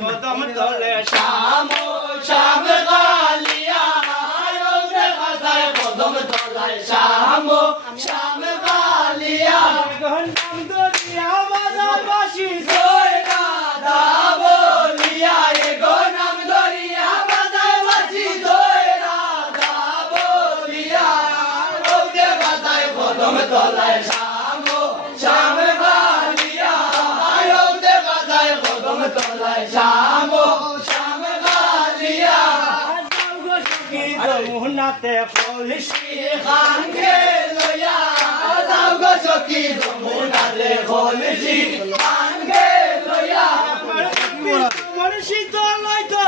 কদম তলে শ্যাম শ্যাম কালিয়া রৌদে গাছায় কদম তলায় শ্যাম শ্যাম কালিয়া নাম দরিয়া বাজার বাসি জয় রাধা বলিয়া গো নাম দরিয়া বাজার বাসি জয় রাধা বলিয়া রৌদে গাছায় কদম তলায় শ্যাম শ্যাম কালিয়া রৌদে গাছায় কদম তলায় শ্যাম শ্যাম কালিয়া যমুনাতে কলসি খানকে লইয়া যাও গো সখী যমুনাতে কলসি খানকে লইয়া আমার শীতল লইতো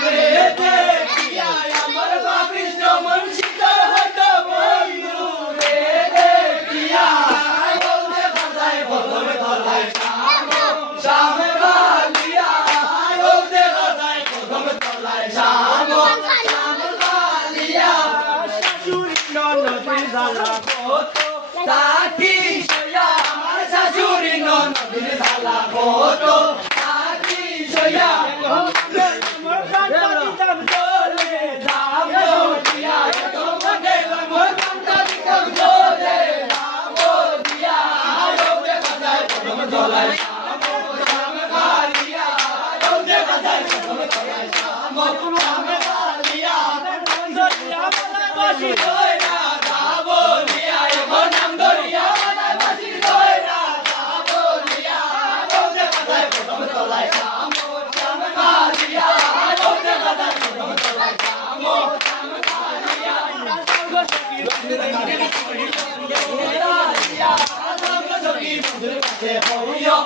দেখিয়া আমার বাপিষ্ট মন শীতল হইতো বন্ধু দেখিয়া বলতে বাজায় কদম তলায় শ্যাম শ্যাম কালিয়া বলতে বাজায় কদম তলায় শ্যাম সাথী সয়া আমার শাশুড়ি ননদিন ঝালা কত সাথী সয়া আমার কাটা দিতাম চলে যাও দিয়া তোমাকে মোর কাটা দিতাম চলে যাও দিয়া রোদে বাজায় কদম তলায় শ্যাম শ্যাম কালিয়া রোদে বাজায় কদম তলায় শ্যাম শ্যাম কালিয়া দরিয়া বাজায় বাসি জয় রাধা বলিয়া গো নাম দরিয়া বাজায় বাসি জয় রাধা বলিয়া রোদে বাজায় কদম তলায় শ্যাম শ্যাম কালিয়া রোদে বাজায় কদম তলায় শ্যাম শ্যাম কালিয়া গো সখী বন্ধুর কাছে হইও